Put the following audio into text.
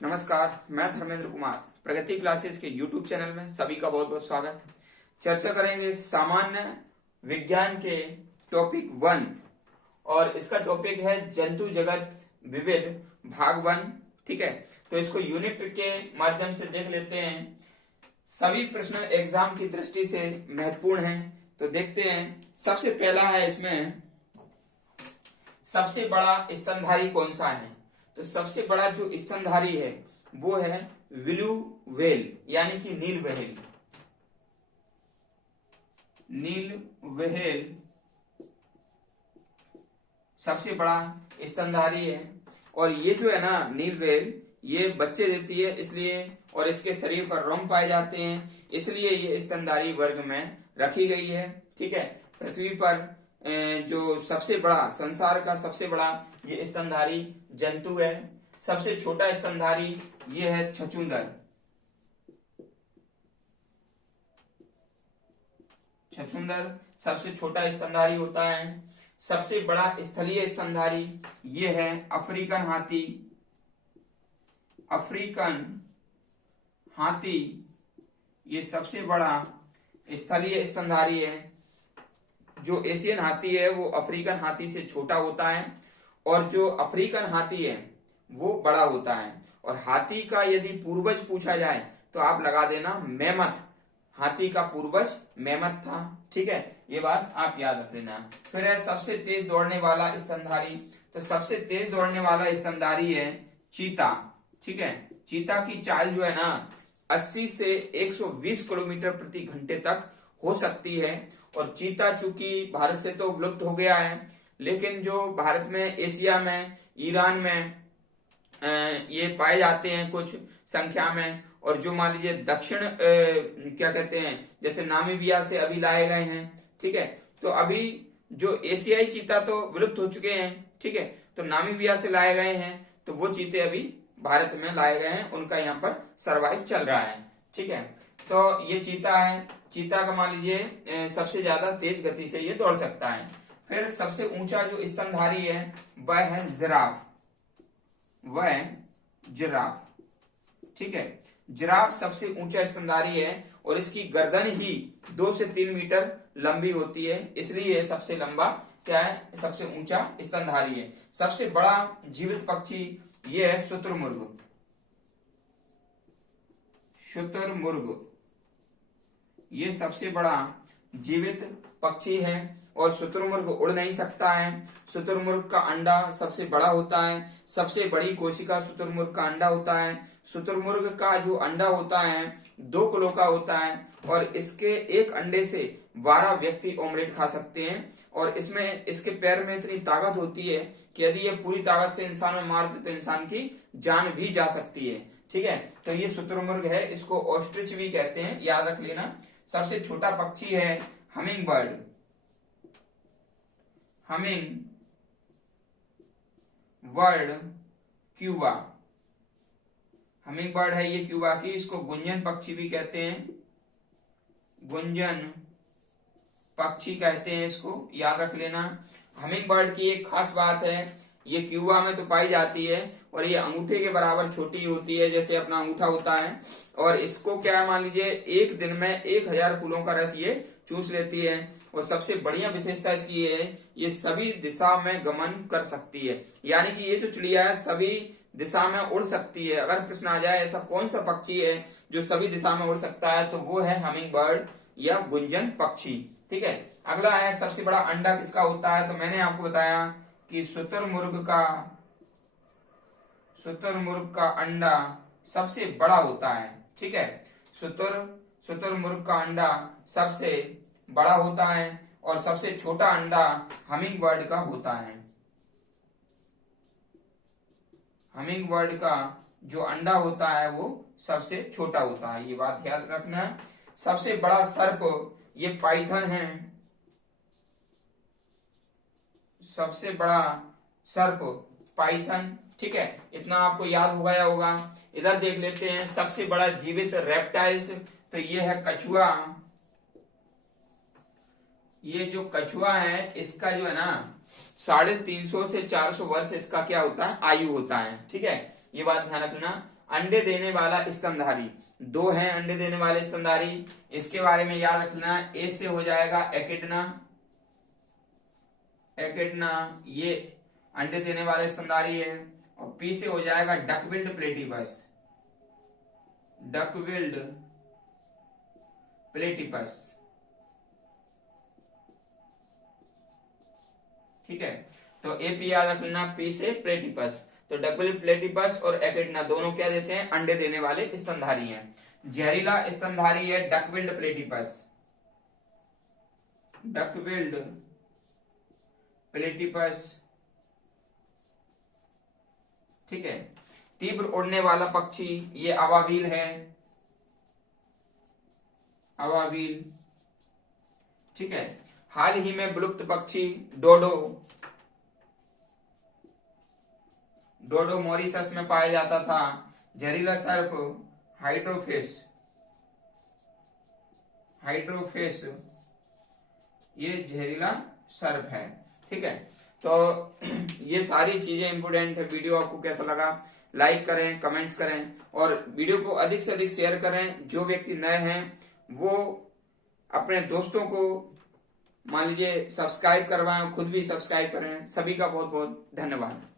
नमस्कार, मैं धर्मेंद्र कुमार प्रगति क्लासेस के YouTube चैनल में सभी का बहुत बहुत स्वागत। चर्चा करेंगे सामान्य विज्ञान के टॉपिक 1 और इसका टॉपिक है जंतु जगत विविध भाग 1। ठीक है, तो इसको यूनिट के माध्यम से देख लेते हैं। सभी प्रश्न एग्जाम की दृष्टि से महत्वपूर्ण हैं, तो देखते हैं। सबसे पहला है इसमें, सबसे बड़ा स्तनधारी कौन सा है? तो सबसे बड़ा जो स्तनधारी है वो है ब्लू व्हेल यानी कि नील व्हेल। नील व्हेल सबसे बड़ा स्तनधारी है। और ये जो है ना नील व्हेल, ये बच्चे देती है इसलिए, और इसके शरीर पर रोम पाए जाते हैं, इसलिए ये स्तनधारी वर्ग में रखी गई है। ठीक है, पृथ्वी पर जो सबसे बड़ा, संसार का सबसे बड़ा ये स्तनधारी जंतु है। सबसे छोटा स्तनधारी ये है छछूंदर। छछूंदर सबसे छोटा स्तनधारी होता है। सबसे बड़ा स्थलीय स्तनधारी ये है अफ्रीकन हाथी। अफ्रीकन हाथी ये सबसे बड़ा स्थलीय स्तनधारी है। जो एशियन हाथी है वो अफ्रीकन हाथी से छोटा होता है, और जो अफ्रीकन हाथी है वो बड़ा होता है। और हाथी का यदि पूर्वज पूछा जाए तो आप लगा देना मेमथ। हाथी का पूर्वज मेमथ था। ठीक है, ये बात आप याद रख लेना। फिर है सबसे तेज दौड़ने वाला स्तनधारी। तो सबसे तेज दौड़ने वाला स्तनधारी है चीता। ठीक है, चीता की चाल जो है ना 80 से 120 किलोमीटर प्रति घंटे तक हो सकती है। और चीता चूंकि भारत से तो विलुप्त हो गया है, लेकिन जो भारत में, एशिया में, ईरान में ये पाए जाते हैं कुछ संख्या में। और जो मान लीजिए दक्षिण क्या कहते हैं, जैसे नामीबिया से अभी लाए गए हैं। ठीक है, तो अभी जो एशियाई चीता तो विलुप्त हो चुके हैं। ठीक है, तो नामीबिया से लाए गए हैं, तो वो चीते अभी भारत में लाए गए हैं, उनका यहाँ पर सर्वाइव चल रहा है। ठीक है, तो ये चीता है। चीता का मान लीजिए सबसे ज्यादा तेज गति से ये दौड़ सकता है। फिर सबसे ऊंचा जो स्तनधारी है वह है जिराफ। वह जिराफ। ठीक है, जिराफ सबसे ऊंचा स्तनधारी है, और इसकी गर्दन ही 2 से 3 मीटर लंबी होती है, इसलिए सबसे लंबा क्या है, सबसे ऊंचा स्तनधारी है। सबसे बड़ा जीवित पक्षी ये है शुतुरमुर्ग। शुतुरमुर्ग ये सबसे बड़ा जीवित पक्षी है, और शुतुरमुर्ग उड़ नहीं सकता है। शुतुरमुर्ग का अंडा सबसे बड़ा होता है। सबसे बड़ी कोशिका शुतुरमुर्ग का अंडा होता है। शुतुरमुर्ग का जो अंडा होता है 2 किलो का होता है, और इसके एक अंडे से 12 व्यक्ति ऑमलेट खा सकते हैं। और इसमें, इसके पैर में इतनी ताकत होती है कि यदि ये पूरी ताकत से इंसान में मार दे तो इंसान की जान भी जा सकती है। ठीक है, तो ये शुतुरमुर्ग है, इसको ऑस्ट्रिच भी कहते हैं, याद रख लेना। सबसे छोटा पक्षी है humming bird. Humming bird Cuba. Humming bird है ये क्यूबा की, इसको गुंजन पक्षी भी कहते हैं। गुंजन पक्षी कहते हैं इसको, याद रख लेना। हमिंग बर्ड की एक खास बात है, ये क्यूबा में तो पाई जाती है, और ये अंगूठे के बराबर छोटी होती है, जैसे अपना अंगूठा होता है। और इसको क्या है, मान लीजिए एक दिन में 1000 फूलों का रस ये चूस लेती है। और सबसे बढ़िया विशेषता इसकी ये है, ये सभी दिशा में गमन कर सकती है। यानी कि ये जो चिड़िया है सभी दिशा में उड़ सकती है। अगर प्रश्न आ जाए ऐसा कौन सा पक्षी है जो सभी दिशा में उड़ सकता है, तो वो है हमिंग बर्ड या गुंजन पक्षी। ठीक है, अगला है सबसे बड़ा अंडा किसका होता है? तो मैंने आपको बताया कि शुतुरमुर्ग का अंडा सबसे बड़ा होता है। ठीक है, शुतुरमुर्ग का अंडा सबसे बड़ा होता है, और सबसे छोटा अंडा हमिंग बर्ड का होता है। हमिंग बर्ड का जो अंडा होता है वो सबसे छोटा होता है, ये बात याद रखना। सबसे बड़ा सर्प ये पाइथन है। सबसे बड़ा सर्प पाइथन। ठीक है, इतना आपको याद हो गया होगा। इधर देख लेते हैं सबसे बड़ा जीवित रेप्टाइल्स, तो ये है कछुआ। ये जो कछुआ है इसका जो है ना 350 से 400 वर्ष इसका क्या होता है, आयु होता है। ठीक है, ये बात ध्यान रखना। अंडे देने वाला स्तनधारी, 2 हैं अंडे देने वाले स्तनधारी। इसके बारे में याद रखना, ए से हो जाएगा एकिडना, एकिडना ये अंडे देने वाले स्तनधारी है, और पी से हो जाएगा डकविल्ड प्लेटिपस, डकविल्ड प्लेटिपस। ठीक है, तो ए पी याद रखना, पी से प्लेटिपस। तो डकविल्ड प्लेटिपस और एकिडना दोनों क्या देते हैं, अंडे देने वाले स्तनधारी हैं। जहरीला स्तनधारी है डकविल्ड प्लेटिपस, डकविल्ड प्लेटिपस। ठीक है, तीव्र उड़ने वाला पक्षी ये अबाबील है, अबाबील। ठीक है, हाल ही में विलुप्त पक्षी डोडो, डोडो मॉरिशस में पाया जाता था। जहरीला सर्प हाइड्रोफिश, हाइड्रोफिश ये जहरीला सर्प है। ठीक है, तो ये सारी चीजें इंपोर्टेंट है। वीडियो आपको कैसा लगा, लाइक करें, कमेंट्स करें, और वीडियो को अधिक से अधिक शेयर करें। जो व्यक्ति नए हैं वो अपने दोस्तों को मान लीजिए सब्सक्राइब करवाएं, खुद भी सब्सक्राइब करें। सभी का बहुत बहुत धन्यवाद।